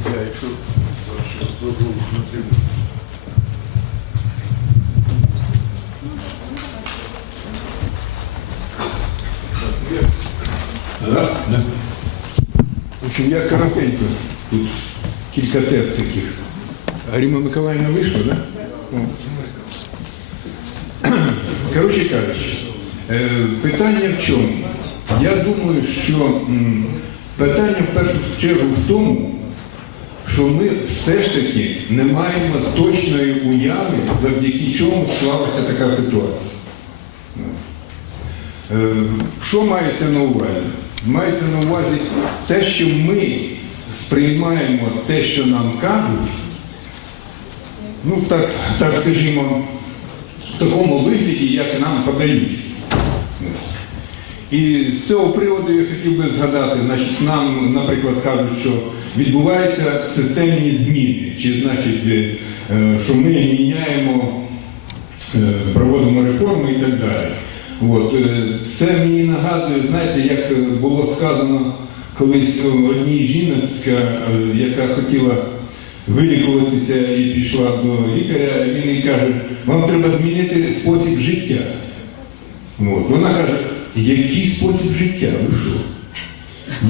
Я, якщо вашого дозволу смотрю. Да? Да. В общем, я коротенько. Тут кілька тез таких. А Ріма Миколаївна вийшла, так? Да? О. Коротше кажучи, е, питання в чому? Я думаю, що м, питання в першу чергу в тому, що ми все ж таки не маємо точної уяви, завдяки чому склалася така ситуація. Е, Що мається на увазі? Мається на увазі те, що ми сприймаємо те, що нам кажуть, ну так, так скажімо, в такому вигляді, як нам подають. І з цього приводу я хотів би згадати, значить, нам, наприклад, кажуть, що відбуваються системні зміни, чи значить, е, що ми міняємо е, проводимо реформи і так далі. От, е, це мені нагадує, знаєте, як було сказано колись одній жіночка, е, яка хотіла вилікуватися і пішла до лікаря, він їй каже, вам треба змінити спосіб життя. От. Вона каже, який спосіб життя? Ви що?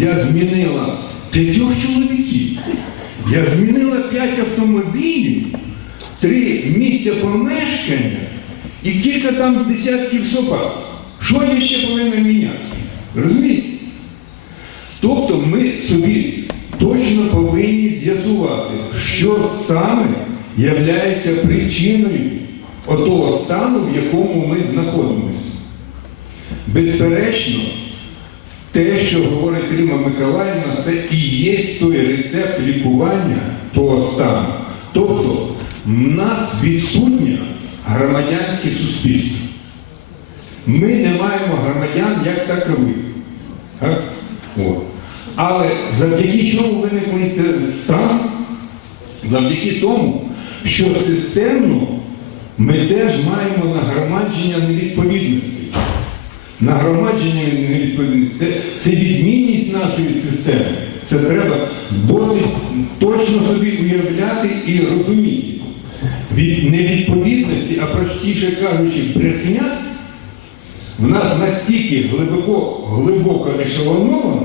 Я змінила п'ятьох чоловіків. Я змінила п'ять автомобілів, три місця помешкання і кілька там десятків собак. Що я ще повинна міняти? Розумієте? Тобто ми собі точно повинні з'ясувати, що саме являється причиною отого стану, в якому ми знаходимося. Безперечно, те, що говорить Рима Миколаївна, це і є той рецепт лікування того стану. Тобто в нас відсутнє громадянське суспільство. Ми не маємо громадян як такових. Так? Але завдяки чому виникли цей стан? Завдяки тому, що системно ми теж маємо нагромадження невідповідності. Нагромадження невідповідності це, це відмінність нашої системи. Це треба досить точно собі уявляти і розуміти. Від невідповідності, а простіше кажучи, брехня в нас настільки глибоко, глибоко ешелонована,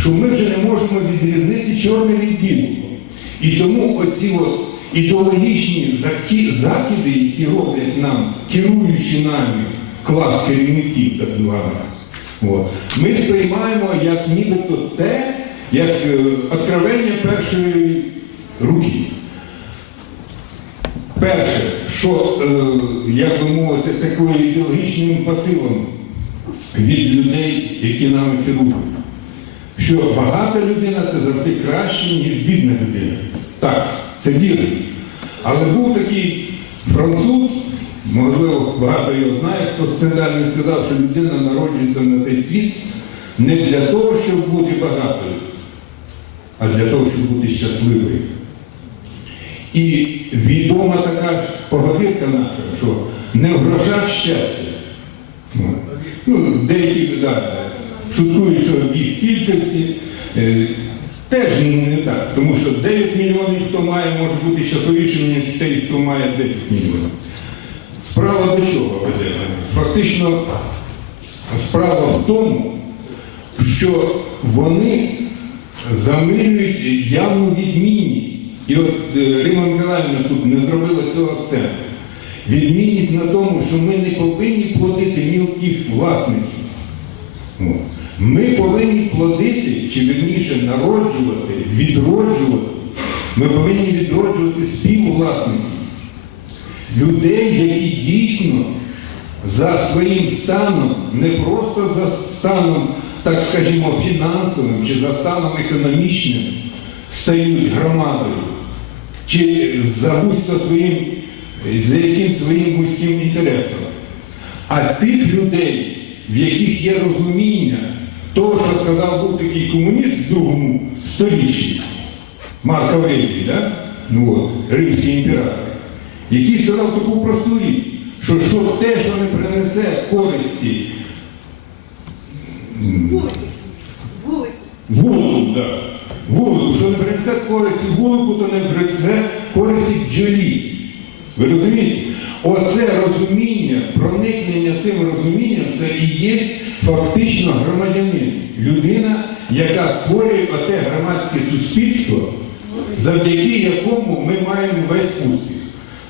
що ми вже не можемо відрізнити чорне від білого. І тому оці от ідеологічні заки- закиди, які роблять нам, керуючи нами клас керівників, так званих, ми сприймаємо як нібито те, як е, откровення першої руки. Перше, що, е, як би мовити, такою ідеологічним посилом від людей, які нами керують, що багата людина це завжди краще, ніж бідна людина. Так, це вірно. Але був такий француз, можливо, багато його знає, хто скандально сказав, що людина народжується на цей світ не для того, щоб бути багатою, а для того, щоб бути щасливою. І відома така ж поговорка наша, що не в грошах щастя. Ну, деякі да, шуткують, що їх кількості е, теж не так, тому що 9 мільйонів, хто має, може бути щасливішим, ніж той, хто має 10 мільйонів. Справа до чого веде? Фактично, справа в тому, що вони замилюють явну відмінність. І от е, Рима Миколаївна тут не зробила цього акценту. Відмінність на тому, що ми не повинні плодити мілких власників. Ми повинні плодити, чи вірніше народжувати, відроджувати. Ми повинні відроджувати співвласників. Людей, які дійсно за своїм станом, не просто за станом, так скажімо, фінансовим чи за станом економічним стають громадою, чи за вузько своїм, за якимсь своїм вузьким інтересом. А тих людей, в яких є розуміння того, що сказав був такий комуніст в другому сторіччі, Марк Аврелій, да? ну, римський імператор, який сказав таку просту річ, що, що те, що не принесе користі вулику, да, вулику, що не принесе користі вулику, то не принесе користі бджолі. Ви розумієте? Оце розуміння, проникнення цим розумінням, це і є фактично громадянин. Людина, яка створює оте громадське суспільство, завдяки якому ми маємо весь успіх.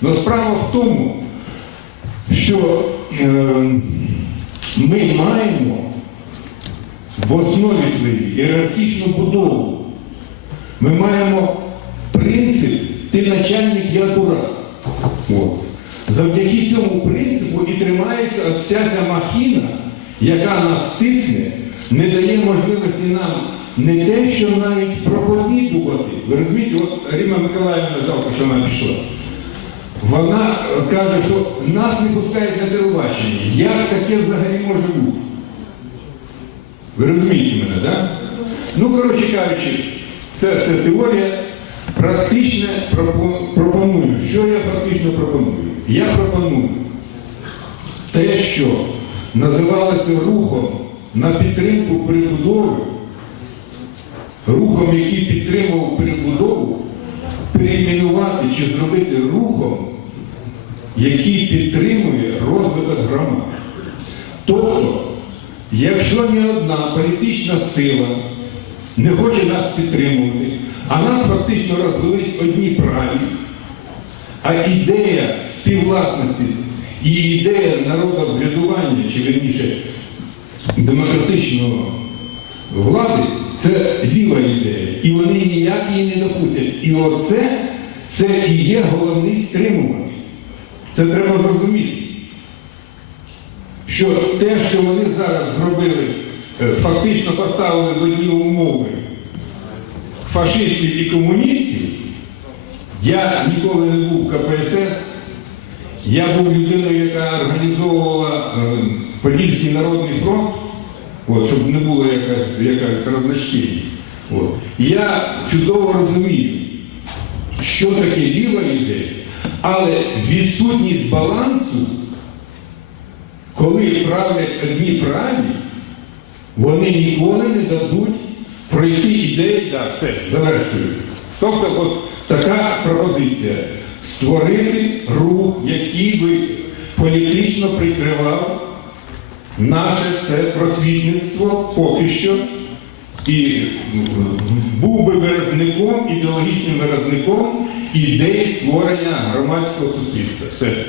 Но справа в тому, що е, ми маємо в основі своїй ієрархічну будову. Ми маємо принцип ти начальник, я дурак. От. Завдяки цьому принципу і тримається от вся ця махіна, яка нас тисне, не дає можливості нам не те, що навіть проповідувати. Ви розумієте, от Ріма Миколаївна жалко, що вона пішла. Вона каже, що нас не пускають на телебачення. Як таке взагалі може бути? Ви розумієте мене, так? Да? Ну, коротше кажучи, це все теорія. Практичне пропо- пропоную. Що я практично пропоную? Я пропоную те, що називалося рухом на підтримку перебудови, рухом, який підтримував перебудову, перейменувати чи зробити рухом, який підтримує розвиток громад. Тобто, якщо ні одна політична сила не хоче нас підтримувати, а нас фактично розвелись одні праві, а ідея співвласності і ідея народоврядування, чи верніше демократичного влади, це ліва ідея. І вони ніяк її не допустять. І оце це і є головний стримувач. Це треба зрозуміти що те, що вони зараз зробили, е, фактично поставили в одні умови фашистів і комуністів, я ніколи не був в КПСС, я був людиною, яка організовувала е, Подільський народний фронт, от, щоб не було якась. От. Я чудово розумію, що таке ліва ідея, але відсутність балансу коли правлять одні праві, вони ніколи не дадуть пройти ідеї, да, все, завершую. Тобто от така пропозиція створити рух, який би політично прикривав наше це просвітництво поки що і був би виразником, ідеологічним виразником ідеї створення громадського суспільства. Все.